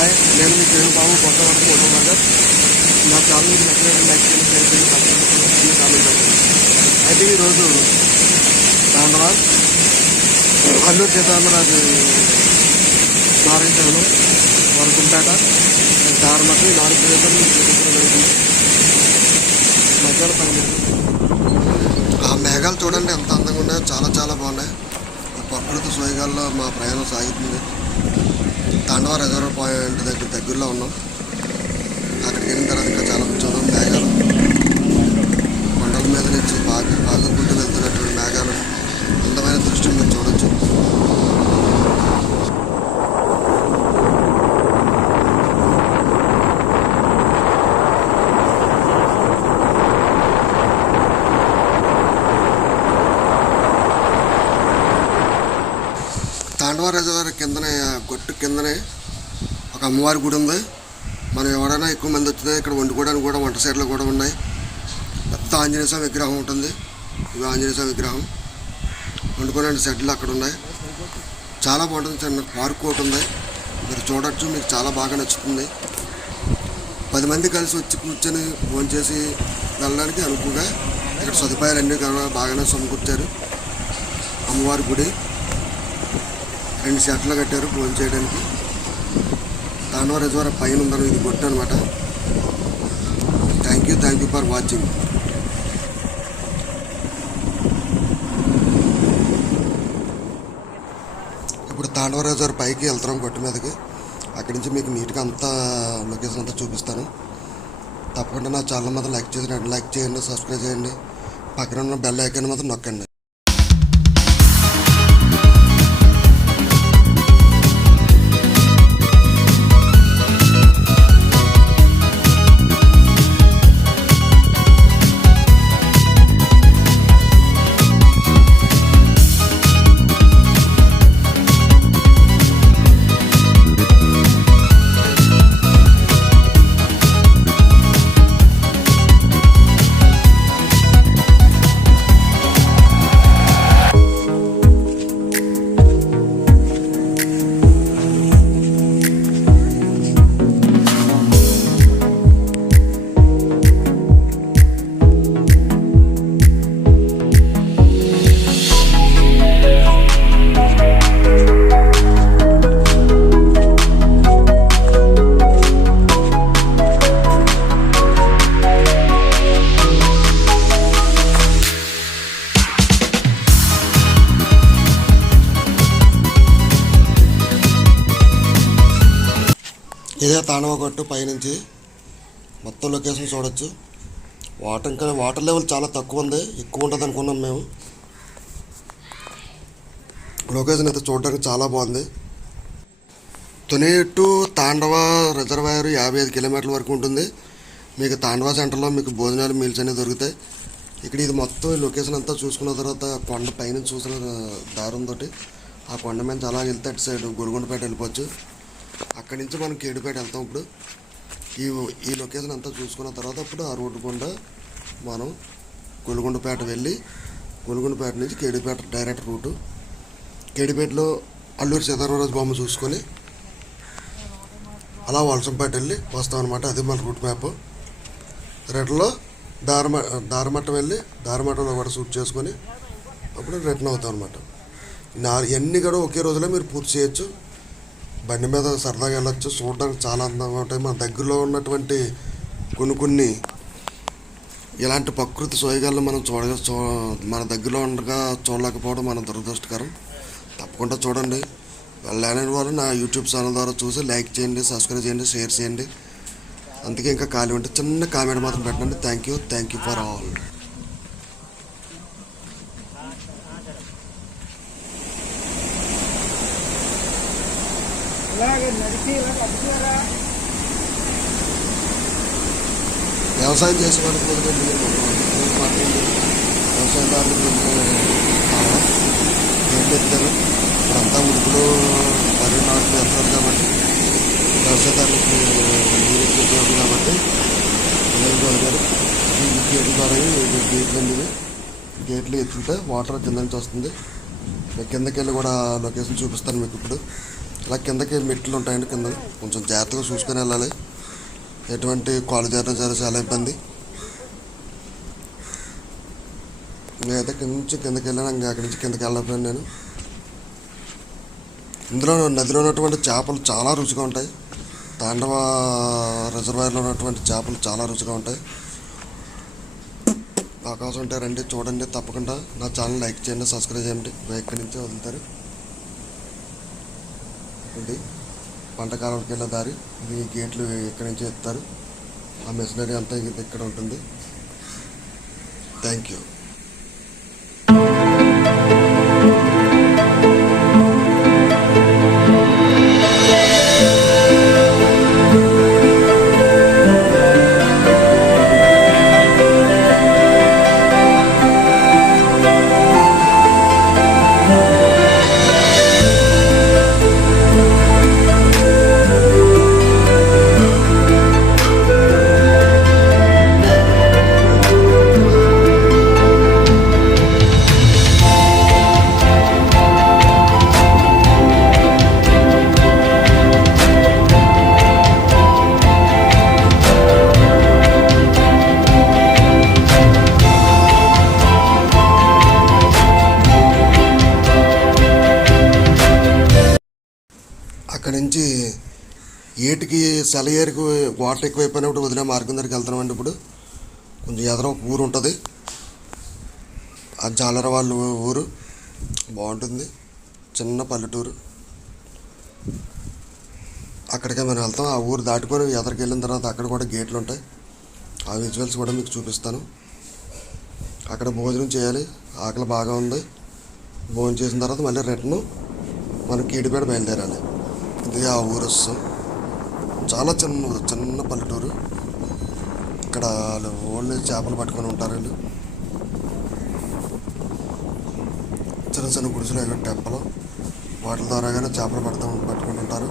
Hi, నేను మీ పేరు బాబు కొత్తవరం photo Nagar. నా ఛానల్ మీకు నచ్చినట్టు లైక్ చేయండి, షేర్ చేయండి, సబ్స్క్రైబ్ కామెంట్ చేయండి. అయితే ఈరోజు తాండవ అల్లూరు సీతారామరాజు నారాయణగఢం వరకుంపేట దారమట్టు 4 కిలోమీటర్లు జరిగింది. మధ్యాహ్నం 12. ఆ మేఘాలు చూడండి ఎంత అందంగా ఉన్నాయో, చాలా చాలా బాగున్నాయి. ఈ ప్రకృతి సోయగాల్లో మా ప్రయాణం సాగుతుంది. తాండవ రిజర్వ్ పాయింట్ దగ్గరలో ఉన్నాం. అక్కడికి వెళ్ళిన తర్వాత ఇంకా చాలా చూద్దాం. మేఘాలు కొండల మీద నుంచి బాగుకుంటూ వెళ్తున్నటువంటి మేఘాలు, అందమైన దృష్టిని మీరు చూడొచ్చు. తాండవ రిజర్వాయర్ కిందనే, గొట్టు కిందనే ఒక అమ్మవారి గుడి ఉంది. మనం ఎవరైనా ఎక్కువ మంది వచ్చినా ఇక్కడ వండుకోవడానికి కూడా వంట సైడ్లో కూడా ఉన్నాయి. పెద్ద ఆంజనేయ స్వామి విగ్రహం ఉంటుంది. ఇవి ఆంజనేయ స్వామి విగ్రహం. వండుకోవడానికి సెట్లు అక్కడ ఉన్నాయి. చాలా బాగుంటుంది. చిన్న పార్క్ ఒకటి ఉంది, మీరు చూడొచ్చు. మీకు చాలా బాగా నచ్చుతుంది. 10 మంది కలిసి వచ్చి కూర్చొని భోంచేసి వెళ్ళడానికి అనుకుగా ఇక్కడ సదుపాయాలు అన్నీ బాగానే సమకూర్చారు. అమ్మవారి గుడి 2 సెట్లు కట్టారు భోజనం చేయడానికి. తాండవ రిజర్వాయర్ పైన ఉందని ఇది గొట్టు అనమాట. Thank you for watching. ఇప్పుడు తాండవ రిజర్వాయర్ పైకి వెళ్తున్నాం, గొట్టు మీదకి. అక్కడి నుంచి మీకు నీట్గా అంతా లొకేషన్ అంతా చూపిస్తాను. తప్పకుండా నా ఛానల్ మాత్రం లైక్ చేయండి, సబ్స్క్రైబ్ చేయండి. పక్కన ఉన్న బెల్ ఐకాన్ మాత్రం నొక్కండి. ఇదే తాండవ గొట్టు పైనుంచి మొత్తం లొకేషన్ చూడొచ్చు. వాటర్ లెవెల్ చాలా తక్కువ ఉంది, ఎక్కువ ఉంటుంది అనుకున్నాం మేము. లొకేషన్ అయితే చూడడానికి చాలా బాగుంది. తుని టు తాండవ రిజర్వాయర్ 55 కిలోమీటర్ల వరకు ఉంటుంది. మీకు తాండవ సెంటర్లో మీకు భోజనాలు, మీల్స్ అనేవి దొరుకుతాయి. ఇక్కడ ఇది మొత్తం లొకేషన్ అంతా చూసుకున్న తర్వాత కొండ పైన చూసిన దారంతో ఆ కొండ మీద అలా వెళ్తే అటు సైడ్ గొలుగొండపేట వెళ్ళిపోవచ్చు. అక్కడి నుంచి మనం కేడుపేట వెళ్తాం. ఇప్పుడు ఈ లొకేషన్ అంతా చూసుకున్న తర్వాత అప్పుడు ఆ రోడ్డు గుండా మనం గొలుగొండపేట వెళ్ళి, గొలుగొండపేట నుంచి కేడుపేట డైరెక్ట్ రూటు. కేడుపేటలో అల్లూరు సీతారామరాజు బొమ్మ చూసుకొని అలా వలసంపేట వెళ్ళి వస్తాం అనమాట. అది మన రూట్ మ్యాప్. రిటర్న్లో దారమట్టం వెళ్ళి దారమట్టంలో కూడా షూట్ చేసుకొని అప్పుడు రిటర్న్ అవుతాం అనమాట. ఇవన్నీ కూడా ఒకే రోజులో మీరు పూర్తి చేయొచ్చు. బండి మీద సరదాగా వెళ్ళొచ్చు. చూడడానికి చాలా అందంగా ఉంటాయి. మన దగ్గరలో ఉన్నటువంటి కొన్ని ఇలాంటి ప్రకృతి సోయగాలను మనం మన దగ్గరలో ఉండగా చూడలేకపోవడం మన దురదృష్టకరం. తప్పకుండా చూడండి. వెళ్ళని వాళ్ళు నా యూట్యూబ్ ఛానల్ ద్వారా చూసి లైక్ చేయండి, సబ్స్క్రైబ్ చేయండి, షేర్ చేయండి. అందుకే ఇంకా ఖాళీ ఉంటే చిన్న కామెంట్ మాత్రం పెట్టండి. Thank you for all. వ్యవసాయం చేసే వాళ్ళకి వ్యవసాయదారులు ఏం పెడతారు. ఇప్పుడంతా ఉడుకులు వరి నాట్లు వెళ్తారు కాబట్టి వ్యవసాయదారులకు నీరు ఉపయోగం కాబట్టి గారు ఈ గేట్ల ద్వారా గేట్లు అండి. గేట్లు ఎత్తుంటే వాటర్ కింద నుంచి వస్తుంది. కిందకి వెళ్ళి కూడా లొకేషన్ చూపిస్తాను మీకు. ఇప్పుడు ఇలా కిందకి మెట్లు ఉంటాయండి. కింద కొంచెం జాగ్రత్తగా చూసుకొని వెళ్ళాలి. ఎటువంటి కాలు జారినా సరే చాలా ఇబ్బంది. నేనైతే కిందకి వెళ్ళాను. ఇంకా అక్కడి నుంచి కిందకి వెళ్ళకపోయాను నేను. ఇందులో నదిలో ఉన్నటువంటి చేపలు చాలా రుచిగా ఉంటాయి. తాండవ రిజర్వాయర్లో ఉన్నటువంటి చేపలు చాలా రుచిగా ఉంటాయి. అవకాశం ఉంటే రండి, చూడండి. తప్పకుండా నా ఛానల్ లైక్ చేయండి, సబ్స్క్రైబ్ చేయండి. ఇక్కడి నుంచే వదులుతారు. ఇది పంట కాలంకి వెళ్ళే దారి. ఇది గేట్లు ఇక్కడి నుంచి ఎత్తారు. ఆ మెషినరీ అంతా ఇక్కడ ఉంటుంది. Thank you. అక్కడి నుంచి ఏటికి సెలయేరుకి వాటర్ ఎక్కువైపోయినప్పుడు వదిలే మార్గం దగ్గరికి వెళ్తున్నామండి. ఇప్పుడు కొంచెం ఎదర ఒక ఊరు ఉంటుంది. ఆ జాలర వాళ్ళ ఊరు బాగుంటుంది. చిన్న పల్లెటూరు. అక్కడికే మనం వెళ్తాం. ఆ ఊరు దాటుకొని ఎదరికి వెళ్ళిన తర్వాత అక్కడ కూడా గేట్లు ఉంటాయి. ఆ విజువల్స్ కూడా మీకు చూపిస్తాను. అక్కడ భోజనం చేయాలి. ఆకలి బాగా ఉంది. భోజనం చేసిన తర్వాత మళ్ళీ రిటర్న్ మనం కేడిపేట బయలుదేరాలి. ఇది ఆ ఊరు వస్తాం. చాలా చిన్న పల్లెటూరు. ఇక్కడ వాళ్ళు ఓన్లీ చేపలు పట్టుకొని ఉంటారు. వీళ్ళు చిన్న గుడిసెలు ఇక్కడ టెంపలు వాటి ద్వారాగానే చేపలు పట్టుకుంటుంటారు.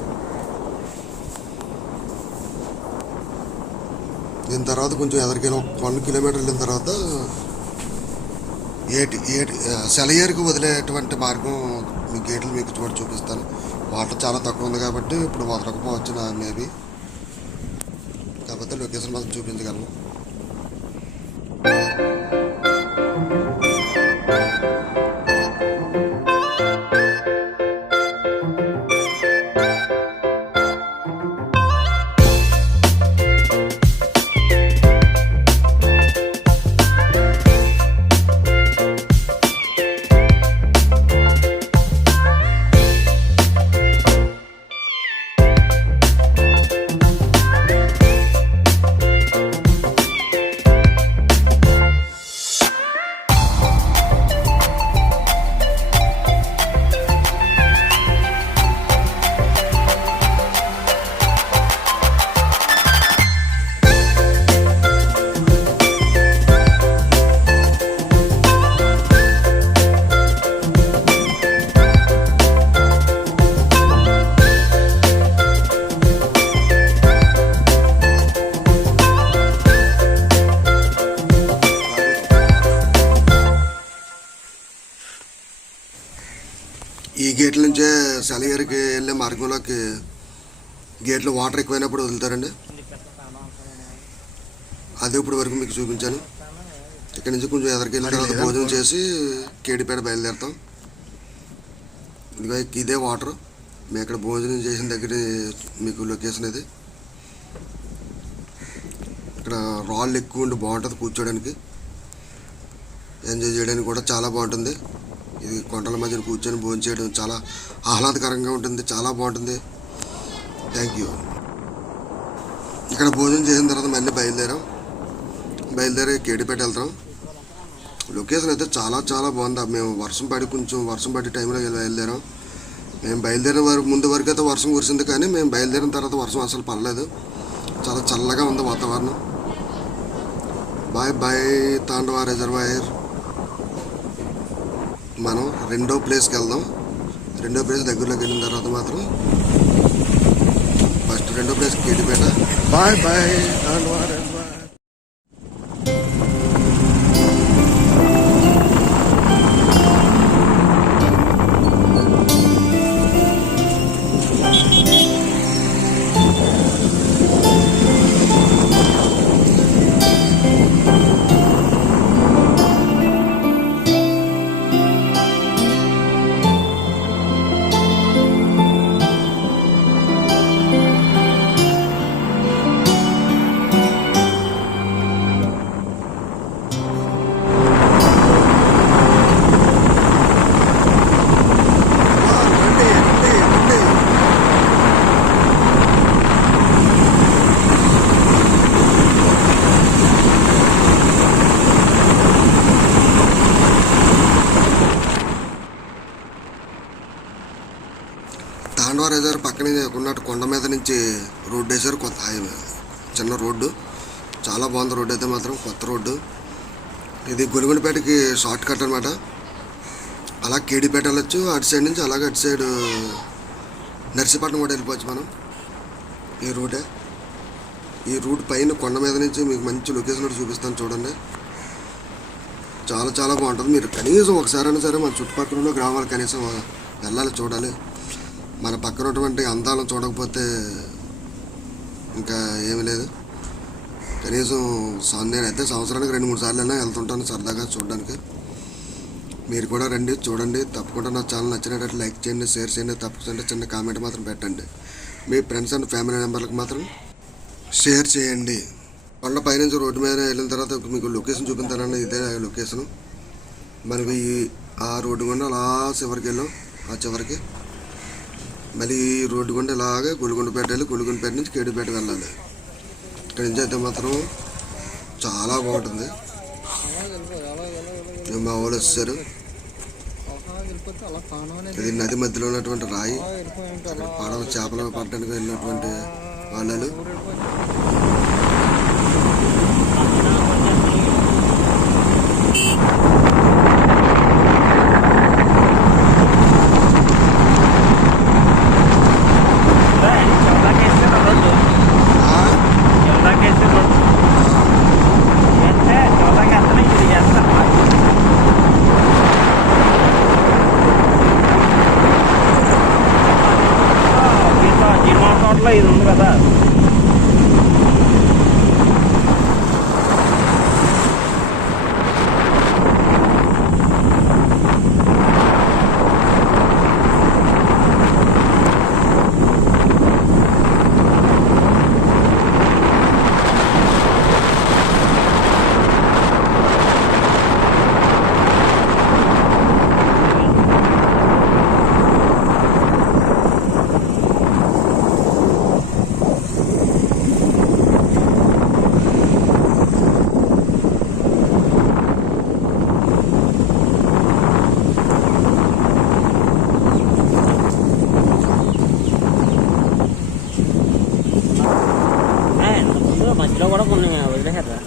దీని తర్వాత కొంచెం ఎదరికి 1 కిలోమీటర్ వెళ్ళిన తర్వాత సెలయేరుకు వదిలేటువంటి మార్గం మీ గేట్లు మీకు చూపిస్తాను. వాటర్ చాలా తక్కువ ఉంది కాబట్టి ఇప్పుడు వదలకపోవచ్చు మేబీ. కాకపోతే లొకేషన్ మాత్రం చూపించగలను. ఈ గేట్ల నుంచే సెలయేరుకి వెళ్ళే మార్గంలోకి గేట్లు వాటర్ ఎక్కువైనప్పుడు వదులుతారండి. అది ఇప్పుడు వరకు మీకు చూపించాను. ఇక్కడ నుంచి కొంచెం ఎదరికి వెళ్ళిన తర్వాత భోజనం చేసి కేడిపేట బయలుదేరుతాం. ఇదే వాటర్. మేము ఇక్కడ భోజనం చేసిన దగ్గర మీకు లొకేషన్ ఇది. ఇక్కడ రాళ్ళు ఎక్కువ ఉండి బాగుంటుంది కూర్చోడానికి, ఎంజాయ్ చేయడానికి కూడా చాలా బాగుంటుంది. ఇది కొండల మధ్యన కూర్చొని భోజనం చేయడం చాలా ఆహ్లాదకరంగా ఉంటుంది. చాలా బాగుంటుంది. Thank you. ఇక్కడ భోజనం చేసిన తర్వాత మళ్ళీ బయలుదేరి కేడిపేట వెళ్తాం. లొకేషన్ అయితే చాలా బాగుంది. మేము వర్షం పడే టైంలో బయలుదేరాం. మేము బయలుదేరిన ముందు వరకు అయితే వర్షం కురిసింది, కానీ మేము బయలుదేరిన తర్వాత వర్షం అసలు పడలేదు. చాలా చల్లగా ఉంది వాతావరణం. బాయ్ తాండవ రిజర్వాయర్. మనం రెండో ప్లేస్కి వెళ్దాం. రెండో ప్లేస్ దగ్గరలోకి వెళ్ళిన తర్వాత మాత్రం ఫస్ట్ రెండో ప్లేస్ కేడిపేట. బాయ్ తాండవ రిజర్వాయర్. మీద నుంచి రోడ్డు వేశారు, కొత్త చిన్న రోడ్డు. చాలా బాగుంది రోడ్డు అయితే మాత్రం, కొత్త రోడ్డు. ఇది గొలుగుండపేటకి షార్ట్ కట్ అనమాట. అలా కేడీపేట వెళ్ళొచ్చు, అటు సైడ్ నుంచి అలాగే అటు సైడ్ నర్సీపట్నం కూడా వెళ్ళిపోవచ్చు మనం. ఈ రూటే, ఈ రూట్ పైన కొండ మీద నుంచి మీకు మంచి లొకేషన్ ఒకటి చూపిస్తాను చూడండి. చాలా చాలా బాగుంటుంది. మీరు కనీసం ఒకసారైనా సరే మన చుట్టుపక్కల ఉన్న గ్రామాలు కనీసం వెళ్ళాలి, చూడాలి. మన పక్కన ఉన్నటువంటి అందాలను చూడకపోతే ఇంకా ఏమీ లేదు. కనీసం నేనైతే సంవత్సరానికి 2-3 సార్లు అయినా వెళ్తుంటాను సరదాగా చూడడానికి. మీరు కూడా రండి, చూడండి. తప్పకుండా నా ఛానల్ నచ్చినట్టు లైక్ చేయండి, షేర్ చేయండి. తప్పకుండా చిన్న కామెంట్ మాత్రం పెట్టండి. మీ ఫ్రెండ్స్ అండ్ ఫ్యామిలీ మెంబర్లకు మాత్రం షేర్ చేయండి. కొండ పైనుంచి రోడ్డు మీద వెళ్ళిన తర్వాత మీకు లొకేషన్ చూపించాలండి. ఇదే లొకేషను. మనకి ఆ రోడ్డు గుండా అలా చివరికి వెళ్ళాం. ఆ చివరికి మళ్ళీ ఈ రోడ్డు గుండా ఇలాగే గొలుగుండపేట వెళ్ళి గొలుగుండపేట నుంచి కేడీపేట వెళ్ళాలి. ఇక్కడి నుంచి అయితే మాత్రం చాలా బాగుంటుంది. మా వాళ్ళు వచ్చారు. ఇది నది మధ్యలో ఉన్నటువంటి రాయి. పడవ చేపలు పట్టడానికి వెళ్ళినటువంటి వాళ్ళు. ఇది ఉంది కదా, మధ్యలో కూడా కొన్ని వదిలేసారు.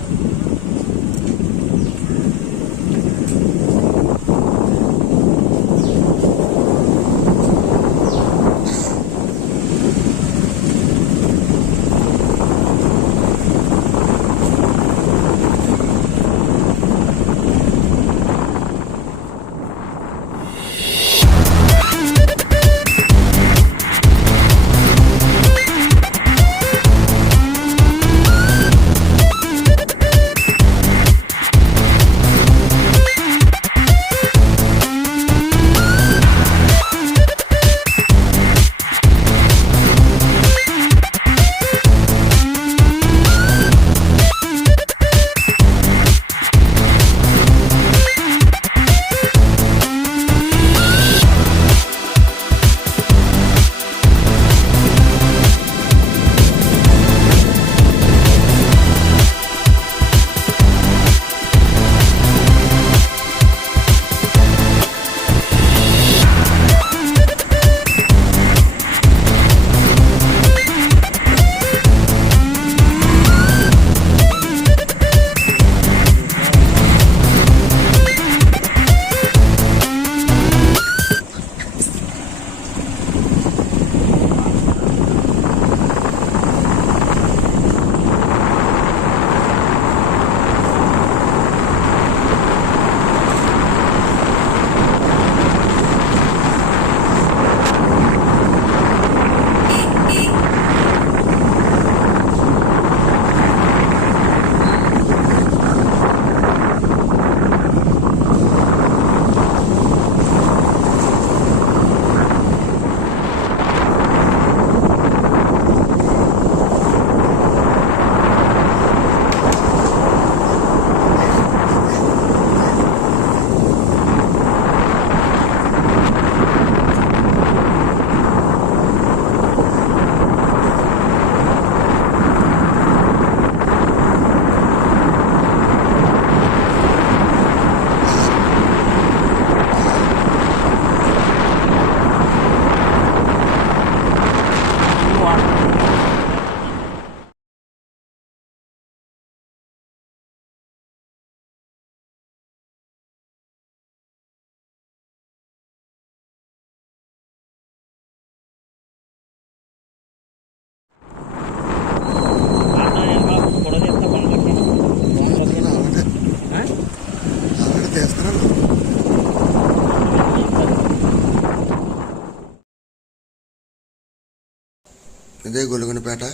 ఇదే గొలుగునిపేట.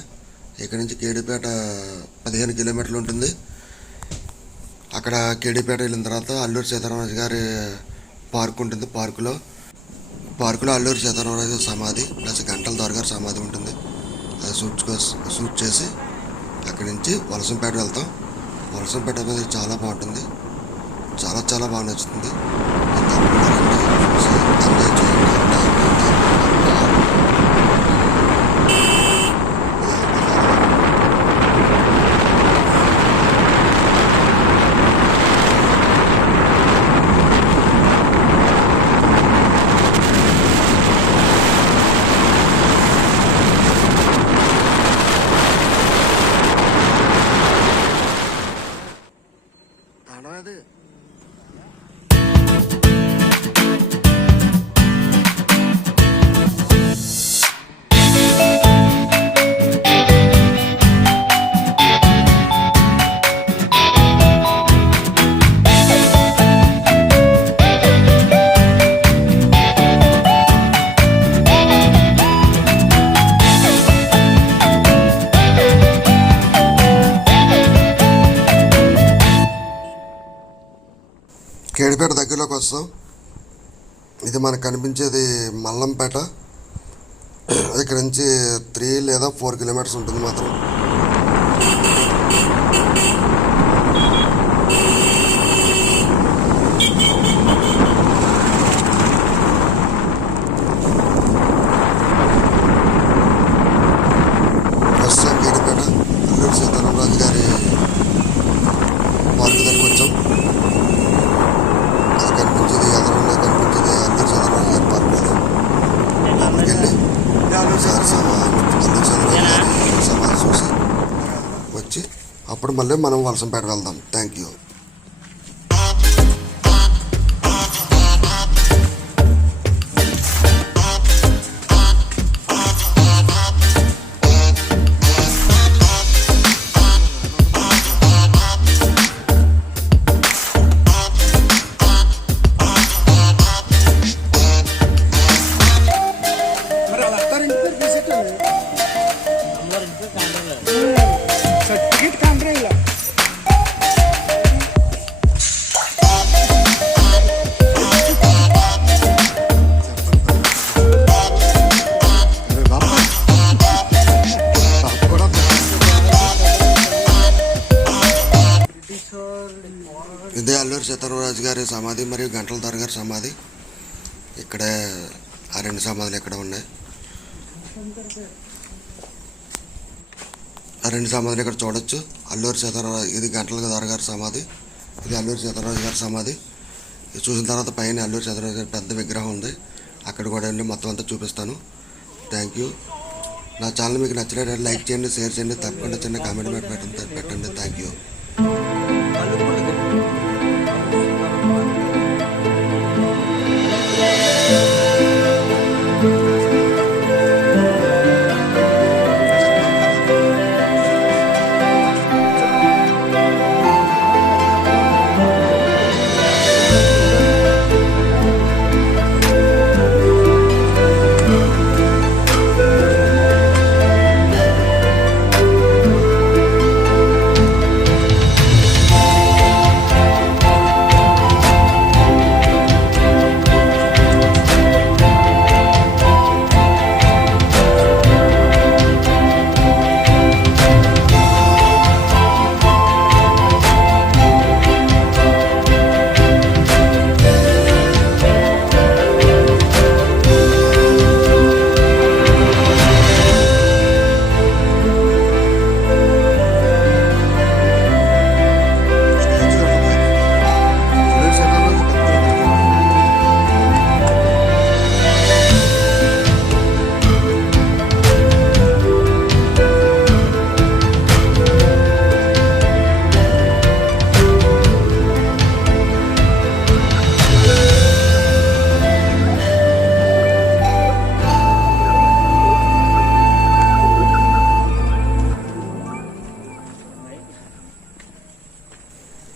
ఇక్కడ నుంచి కేడీపేట 15 కిలోమీటర్లు ఉంటుంది. అక్కడ కేడీపేట వెళ్ళిన తర్వాత అల్లూరి సీతారామరాజు గారి పార్క్ ఉంటుంది. పార్కులో అల్లూరి సీతారామరాజు సమాధి ప్లస్ గంటల దొర గారి సమాధి ఉంటుంది. అది షూట్ చేసి అక్కడి నుంచి వలసంపేట వెళ్తాం. వలసంపేట అనేది చాలా బాగుంటుంది, చాలా చాలా బాగా నచ్చుతుంది. ఎంజాయ్ చేయండి. అది కేడిపేట దగ్గరలోకి వస్తాం. ఇది మనకు కనిపించేది మల్లంపేట. ఇక్కడ నుంచి 3 లేదా 4 కిలోమీటర్స్ ఉంటుంది మాత్రం. వస్తాం కేడిపేట అల్లూరి సీతారామరాజు గారి పార్క్ దగ్గరికి వచ్చాం. కనిపించేది ఎదురుగా కనిపించేది అల్లూరి సీతారామరాజు గారి పార్క్ మీద. అక్కడికి వెళ్ళి అల్లూరి సీతారామరాజు గారి సమాధి చూసి వచ్చి అప్పుడు మళ్ళీ మనం వలసంపేట వెళ్దాం. Thank you. ఇదే అల్లూరి సీతారామరాజు గారి సమాధి మరియు గంటల దొర గారి సమాధి. ఇక్కడే ఆ 2 సమాధులు ఇక్కడ ఉన్నాయి. ఆ 2 సమాధులు ఇక్కడ చూడొచ్చు. అల్లూరి సీతారామరాజు, ఇది గంటల దొర గారి సమాధి, ఇది అల్లూరి సీతారామరాజు గారి సమాధి. ఇది చూసిన తర్వాత పైన అల్లూరి సీతారామరాజు గారి పెద్ద విగ్రహం ఉంది. అక్కడ కూడా వెళ్ళి మొత్తం అంతా చూపిస్తాను. Thank you. నా ఛానల్ మీకు నచ్చినట్లయితే లైక్ చేయండి, షేర్ చేయండి, తప్పకుండా చిన్న కామెంట్ పెట్టండి. Thank you.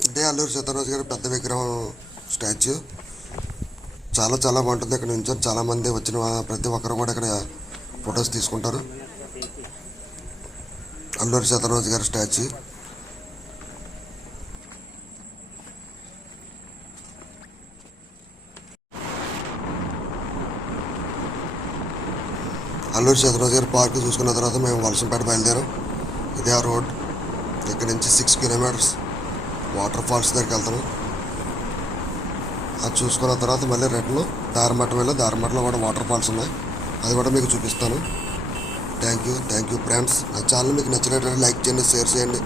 ఇదే అల్లూరి సీతారామరాజు గారి పెద్ద విగ్రహం స్టాచ్యూ. చాలా చాలా బాగుంటుంది. ఇక్కడ నుంచి చాలామంది వచ్చిన ప్రతి ఒక్కరు కూడా ఇక్కడ ఫొటోస్ తీసుకుంటారు. అల్లూరి సీతారామరాజు గారి స్టాచ్యూ. అల్లూరి సీతారామరాజు గారి పార్క్ చూసుకున్న తర్వాత మేము వలసంపేట బయలుదేరాం. ఇదే ఆ రోడ్. ఇక్కడ నుంచి 6 కిలోమీటర్స్ వాటర్ ఫాల్స్ దగ్గరికి వెళ్తాము. అది చూసుకున్న తర్వాత మళ్ళీ రిటర్న్ దారిమట్టం వెళ్ళి దారిమట్టంలో కూడా వాటర్ ఫాల్స్ ఉన్నాయి. అది కూడా మీకు చూపిస్తాను. Thank you friends. నా ఛానల్ మీకు నచ్చినట్లయితే లైక్ చేయండి, షేర్ చేయండి.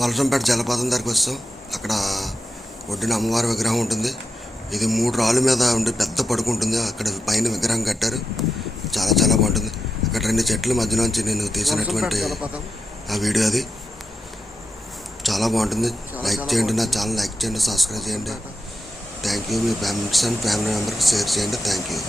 వలసంపేట జలపాతం దగ్గరికి వస్తాం. అక్కడ ఒడ్డున అమ్మవారి విగ్రహం ఉంటుంది. ఇది 3 రాళ్ళ మీద ఉండి పెద్ద పడుకు ఉంటుంది. అక్కడ పైన విగ్రహం కట్టారు. చాలా చాలా బాగుంటుంది. అక్కడ 2 చెట్ల మధ్యలోంచి నేను తీసినటువంటి ఆ వీడియో అది. చాలా బాగుంటుంది. లైక్ చేయండి, నా ఛానల్ లైక్ చేయండి, సబ్స్క్రైబ్ చేయండి. Thank you. మీ ఫ్రెండ్స్ అండ్ ఫ్యామిలీ మెంబర్కి షేర్ చేయండి. Thank you.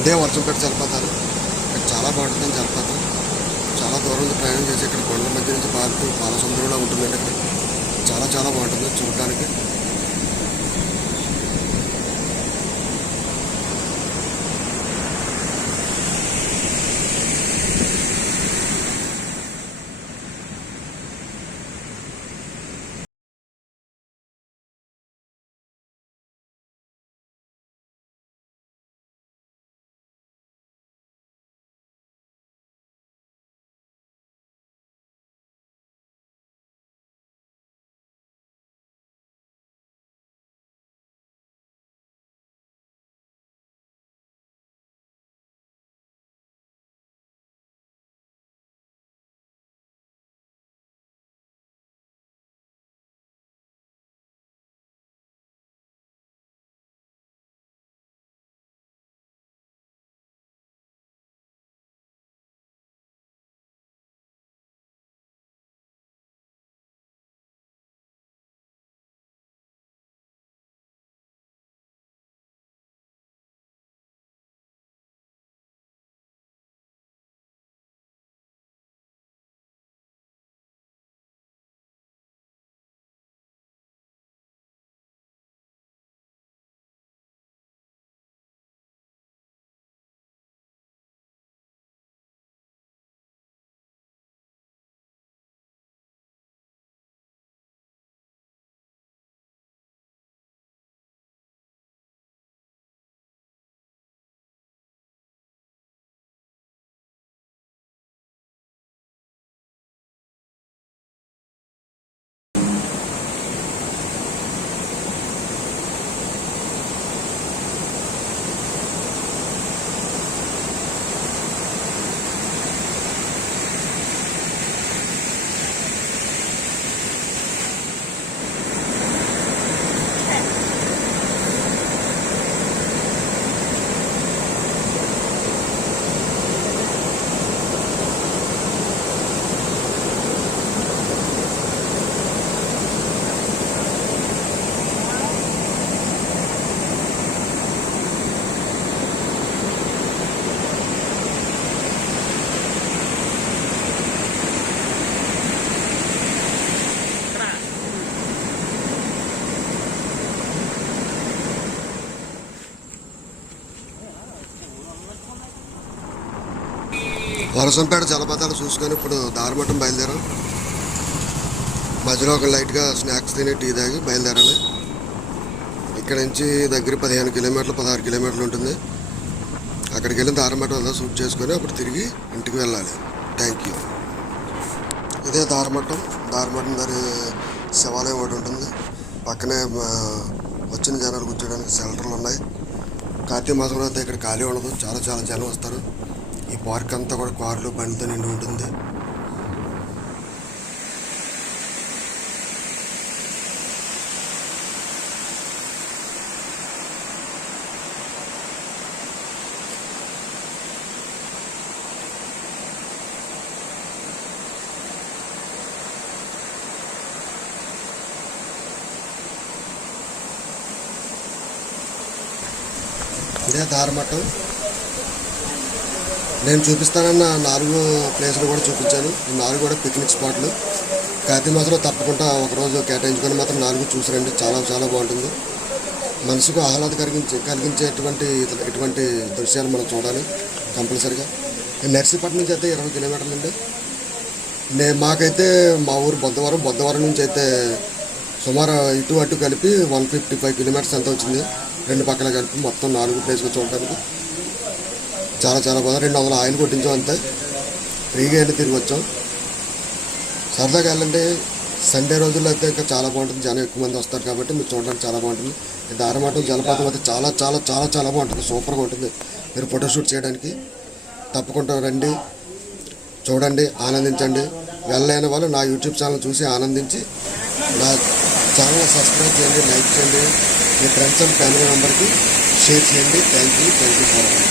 ఇదే వలసంపేట జలపాతాలు. ఇక్కడ చాలా బాగుంటుంది జలపాతం. చాలా దూరం నుంచి ప్రయాణం చేసి ఇక్కడ కొండల మధ్య నుంచి పారుతూ పాలసముద్రంలో ఉంటుందండి. ఇక్కడ చాలా చాలా బాగుంటుంది చూడడానికి. వరసంపేట జలపాతాలు చూసుకొని ఇప్పుడు దారిమట్టం బయలుదేరాం. మధ్యలో ఒక లైట్గా స్నాక్స్ తిని టీ తాగి బయలుదేరాలి. ఇక్కడ నుంచి దగ్గర 15 కిలోమీటర్లు 16 కిలోమీటర్లు ఉంటుంది. అక్కడికి వెళ్ళి దారిమట్టం అంతా షూట్ చేసుకొని అప్పుడు తిరిగి ఇంటికి వెళ్ళాలి. Thank you. ఇదే దారిమట్టం దారి శివాలయం ఒకటి ఉంటుంది. పక్కనే వచ్చిన జనాలు కూర్చోడానికి షెల్టర్లు ఉన్నాయి. కార్తీక మాసంలో అయితే ఇక్కడ ఖాళీ ఉండదు, చాలా చాలా జనం వస్తారు. ఈ పార్క్ అంతా కూడా కార్లు బండితో నిండి ఉంటుంది. ఇదే దారిమట్టం. నేను చూపిస్తానన్న 4 ప్లేసులు కూడా చూపించాను. ఈ 4 కూడా పిక్నిక్ స్పాట్లు. కార్తీక మాసంలో తప్పకుండా ఒకరోజు కేటాయించుకొని మాత్రం 4 చూసి రండి. చాలా చాలా బాగుంటుంది. మనసుకు ఆహ్లాద కలిగించేటువంటి ఇటువంటి దృశ్యాలు మనం చూడాలి కంపల్సరిగా. నర్సీపట్నం నుంచి అయితే 20 కిలోమీటర్లు అండి. మాకైతే మా ఊరు బుద్ధవరం నుంచి అయితే సుమారు ఇటు అటు కలిపి 155 కిలోమీటర్స్ ఎంత వచ్చింది. 2 పక్కల కలిపి మొత్తం 4 ప్లేసులు చూడడానికి చాలా చాలా బాగా. 200 ఆయిల్ కొట్టించాం అంతే. ఫ్రీగా వెళ్ళి తిరిగి వచ్చాం. సరదాగా వెళ్ళండి. సండే రోజుల్లో అయితే ఇంకా చాలా బాగుంటుంది. జనం ఎక్కువ మంది వస్తారు కాబట్టి మీరు చూడడానికి చాలా బాగుంటుంది. ఈ దారిమట్టం జలపాతం అయితే చాలా చాలా చాలా చాలా బాగుంటుంది. సూపర్గా ఉంటుంది. మీరు ఫోటోషూట్ చేయడానికి తప్పకుండా రండి, చూడండి, ఆనందించండి. వెళ్ళలేని వాళ్ళు నా యూట్యూబ్ ఛానల్ చూసి ఆనందించి నా ఛానల్ సబ్స్క్రైబ్ చేయండి, లైక్ చేయండి, మీ ఫ్రెండ్స్ అండ్ ఫ్యామిలీ మెంబర్కి షేర్ చేయండి. Thank you for all.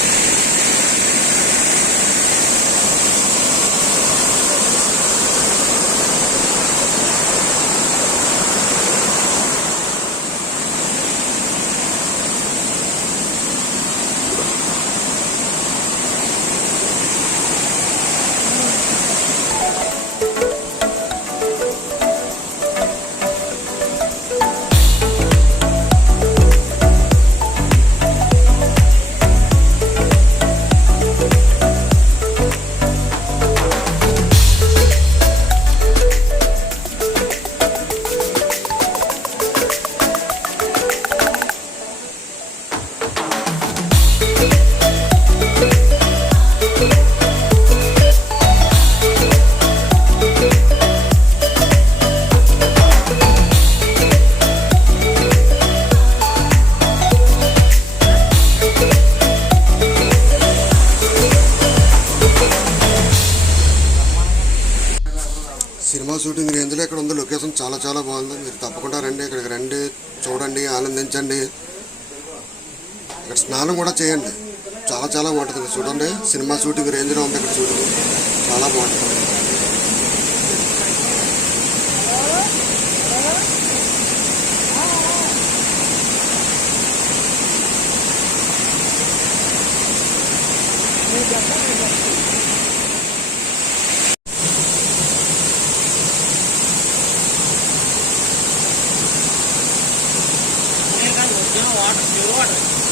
Cinema shooting రేంజ్లో ఇక్కడ ఉంది. లొకేషన్ చాలా చాలా బాగుంది. మీరు తప్పకుండా రండి, ఇక్కడికి రండి, చూడండి, ఆనందించండి. ఇక్కడ స్నానం కూడా చేయండి. చాలా చాలా బాగుంటుంది. చూడండి, సినిమా షూటింగ్ రేంజ్లో ఉంది ఇక్కడ షూటింగ్. చాలా బాగుంటుంది. వాటర్